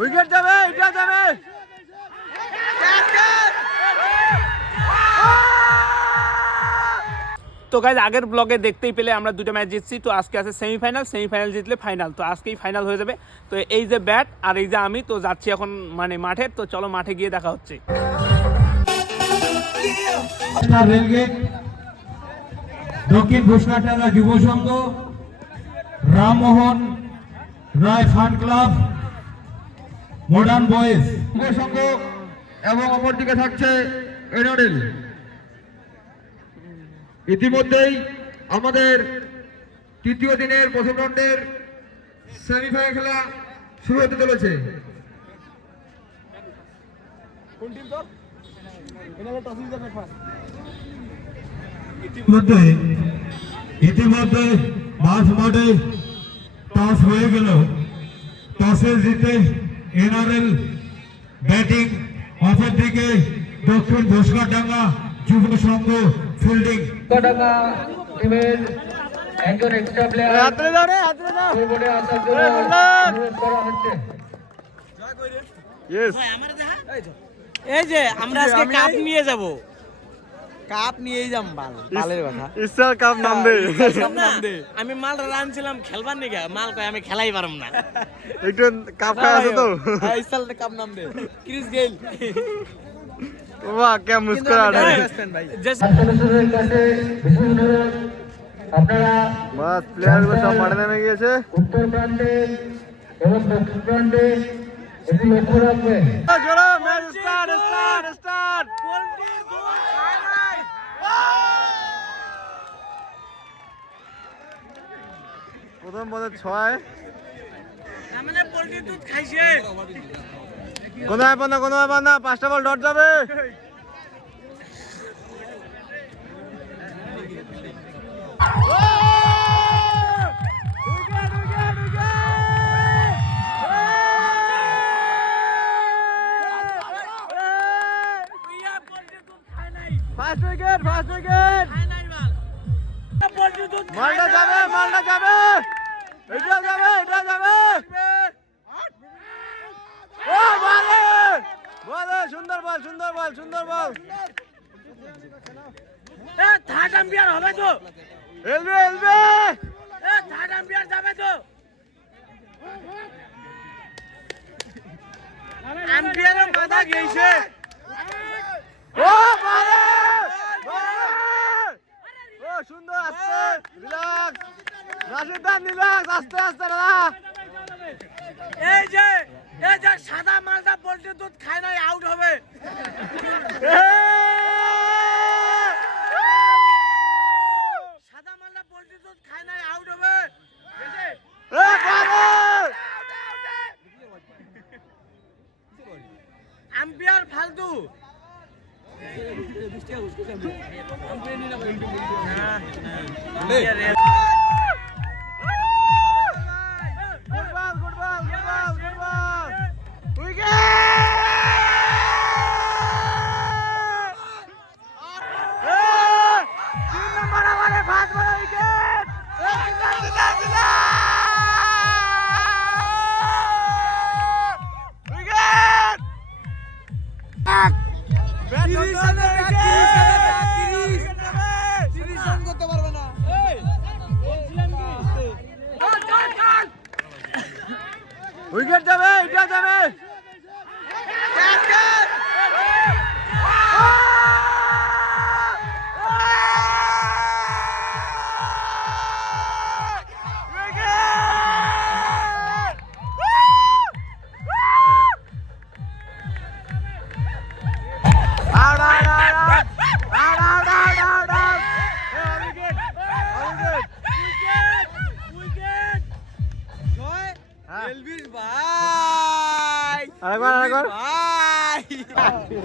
Wicket যাবে, এটা যাবে। তো গাইজ আগের ব্লগে দেখতেই পেলে আমরা দুটো ম্যাচ জিতছি। তো আজকে আছে সেমিফাইনাল, সেমিফাইনাল জিতলে ফাইনাল। তো আজকেই ফাইনাল হয়ে যাবে। তো এই যে ব্যাট আর এই যে আমি তো যাচ্ছি এখন মানে মাঠে। তো চলো মাঠে গিয়ে দেখা হচ্ছে। রেলগেট, দক্ষিণ ঘোষকাটা যুব সংঘ, Rammohan Roy fun club, modern boys যুব সংঘ এবং অপরদিকে থাকছে এনডেল। ইতিমধ্যেই আমাদের তৃতীয় দিনের প্রথম রাউন্ডের সেমিফাইনাল খেলা শুরু হতে চলেছে। ইতিমধ্যে মাঝ মাঠে টস হয়ে গেল। টসে জিতে এনআরএল ব্যাটিং, অপরদিকে দক্ষিণ ঘোষকাডাঙ্গা যুব সংঘ ফিল্ডিং। ঘোষকাডাঙ্গা টিমের একজন এক্সট্রা প্লেয়ার বোর্ডে আসার জন্য অনুরোধ করা হচ্ছে। এই যে আমরা আজকে কাপ নিয়ে যাব, কাপ নিয়েই যাম। বালের কথা ইসরার কাপ নাম দে। আমি মাল রানছিলাম খেলবার নিগা, মাল কয় আমি খেলাই পারম না। একটু কাপ খাওয়া আছে তো ইসরার কাপ নাম দে ক্রিস গেইল। বাহ কে মুস্কুরা रहा है ভাই আপনাদের কাছে বিশেষ অনুরোধ, আপনারা বাস প্লেয়ার গুলো সব মাঠে নেমে গিয়েছে। উত্তর প্রান্তে এবং দক্ষিণ প্রান্তে একটু লক্ষ্য রাখবেন। জোড়া ম্যাচ স্টার্ট স্টার্ট স্টার্ট। প্রথম বলে 6 মানে পোল্ট্রি দুধ খাইছে। কোনো ব্যাপার না 5টা বল ডট যাবে। ফার্স্ট উইকেট মালটা যাবে এটা যাবে ও বলে সুন্দর বল এ থার্ড আম্পায়ার হবে তো, এলবে এ থার্ড আম্পায়ার যাবে তো। আম্পায়ারের মাথা গেছে। ও বলে ও সুন্দর আস্তে রিল্যাক্স রাশিদ দান রিল্যাক্স আস্তে দাদা। এই যে সাদা মালটা পোল্ট্রি দুধ খায় নাই, আউট হবে। সাদা মালটা পোল্ট্রি দুধ খায় নাই, আউট হবে। আম্পায়ার ফালতু। উইকেট যাবে, এটা যাবে।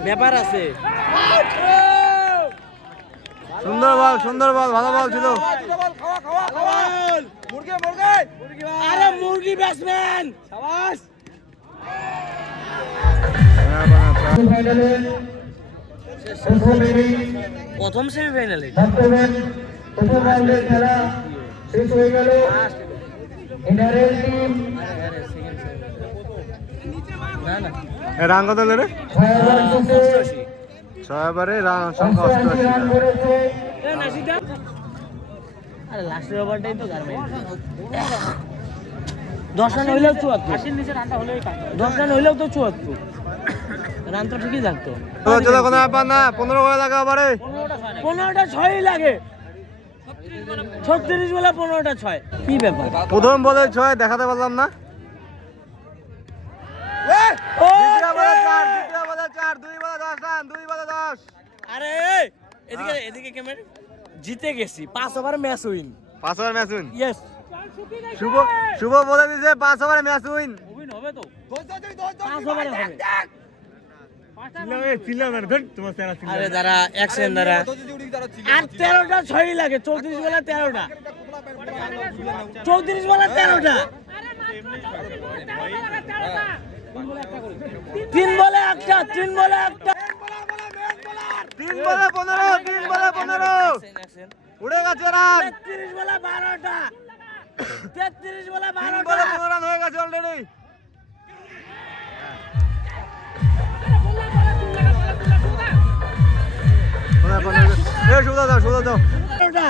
ব্যাপার আছে। সুন্দর বল ভালো বল ছিল। আরে মুরগি ব্যাটসম্যান শাবাশ। প্রথম সেমিফাইনালে প্রথম রাউন্ডের খেলা শেষ হয়ে গেল। এনআরএল টিম রান কত হলো রে? 6 ওভারে রান সংখ্যা 88। আরে লাস্টের ওভারটাই তো গার্মেন্ট 10 রান হইলেও 74 নিচে রানটা হলেই 10 রান হইলেও তো 74 রান তো ঠিকই থাকতো। চলো কোনো ব্যাপার না, 15 করে লাগা ওভারে। 15টা 6ই লাগে, 36 বলে 15টা 6 কি ব্যাপার? প্রথম বলে 6 দেখাতে পারলাম না। ও দ্বিতীয় বলে 4, দ্বিতীয় বলে 4, 2 বলে 10 রান, 2 বলে 10। আরে এদিকে এদিকে ক্যামেরা জিতে গেছি 5 over match win. 5 over match win. Yes Shubho Shubho বলে দিয়েছে 5 ওভারে ম্যাচ উইন। উইন হবে তো 5 ওভারে হবে। আরে দাঁড়া এক সেকেন্ড দাঁড়া, আর 13টা 6ই লাগে, 34 বলে 13টা, 34 বলে 13টা, 3 বলে একটা, 3 বলে একটা, 3 বলে 15, 3 বলে 15 উড়ে গেছে রান। 33 বলে 12টা, 33 বলে 3 বলে 12টা, 15 রান হয়ে গেছে অলরেডি। সুদা দাও, সুদা দাও। 13টা,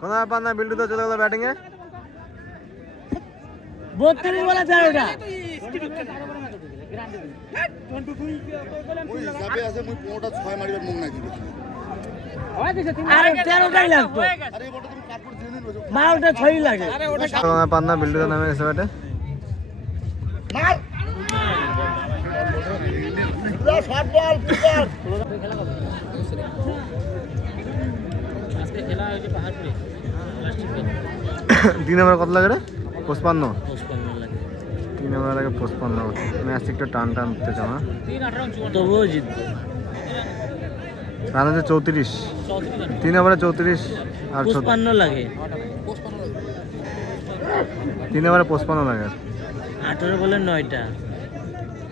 কোনো ব্যাপার না, বিল্টু তো চলে গেল ব্যাটিং এ। 32 বলে 13টা, আরে 13টাই লাগতো, 12টা 6ই লাগে। কোনো ব্যাপার না, বিল্টু তো নামে গেছে ব্যাটে। তিন নম্বর কত লাগে রে? 55। 3 নম্বর লাগে 55। ম্যাচ একটু টান টান উঠতে চাও না, তবুও জিতবে। রান হচ্ছে 34, 3 ওভারে 34 আর 55 লাগে, 3 ওভারে 55 লাগে। 18 বলে 9টা,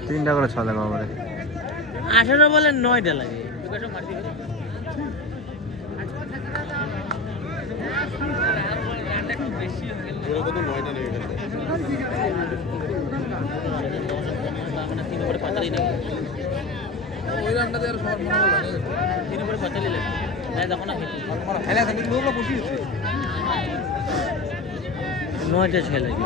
3টা করে 6 লাগে ওভারে। 18 বলে 9টা লাগে। নয়টা 6 লাগে।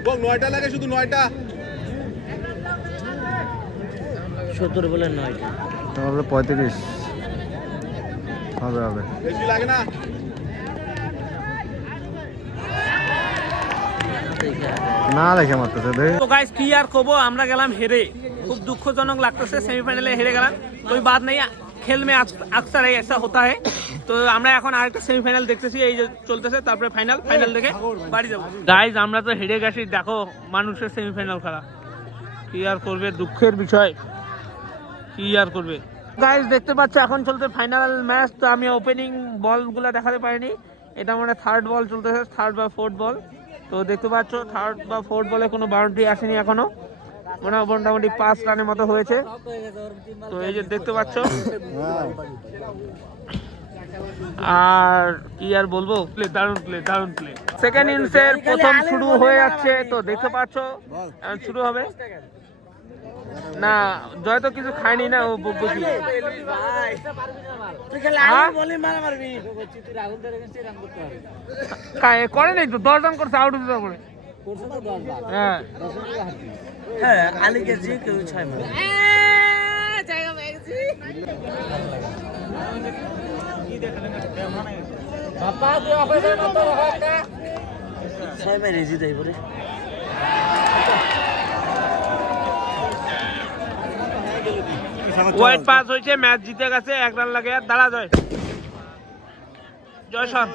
এবং 9টা লাগে, শুধু 9টা। 17 বলে 9টা, তাহলে 35 হবে হবে, বেশি লাগে না। না দেখে মারতেছে দেখ। तो गाइस की यार खबो আমরা গেলাম হেরে, খুব দুঃখজনক লাগতেছে, সেমিফাইনালে হেরে গেলাম। कोई बात नहीं, खेल में अक्सर ऐसा होता है। তো আমরা এখন আরেকটা সেমিফাইনাল দেখতেছি, এই যে চলতেছে, তারপরে ফাইনাল দেখে বাড়ি যাব। গাইস আমরা তো হেরে গেছি, দেখো মানুষের সেমিফাইনাল খেলা, কি আর করবে, দুঃখের বিষয়, কি আর করবে। গাইস দেখতে পাচ্ছ এখন চলতে ফাইনাল ম্যাচ, তো আমি ওপেনিং বলগুলো দেখাতে পারিনি, এটা মানে থার্ড বল চলতেছে, থার্ড বা ফোর্থ বল। তো দেখতে পাচ্ছ থার্ড বা ফোর্থ বলে কোনো বাউন্ডারি আসেনি এখনো, মানে মোটামুটি 5 রানের মতো হয়েছে। তো এই যে দেখতে পাচ্ছ, আর কি আর বলবো, দারুণ প্লে। সেকেন্ড ইনিংসের প্রথম শুরু হয়ে যাচ্ছে, তো দেখতে পাচ্ছ শুরু হবে না। জয় তো কিছু খায়নি না, ও বকবো কি করে নাই তো, 10 রান করছে, আউট হতে পারে। হ্যাঁ হ্যাঁ আলীকে যে কেউ 6 মারে। ছয় মেরে জিতে পরে ওয়াইড পাস হয়েছে, ম্যাচ জিতে গেছে, 1 রান লাগে। আর দাঁড়া জয় সর,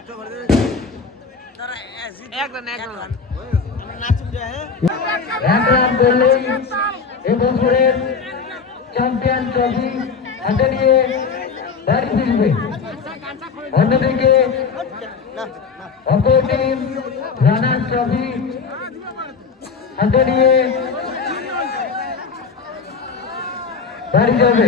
1 রান। রান করলেই এই বছরের চ্যাম্পিয়ন ট্রফি হাতে নিয়ে বাড়ি ফিরবে। অন্যদিকে অপর টিম রানার ট্রফি হাতে নিয়ে বাড়ি যাবে।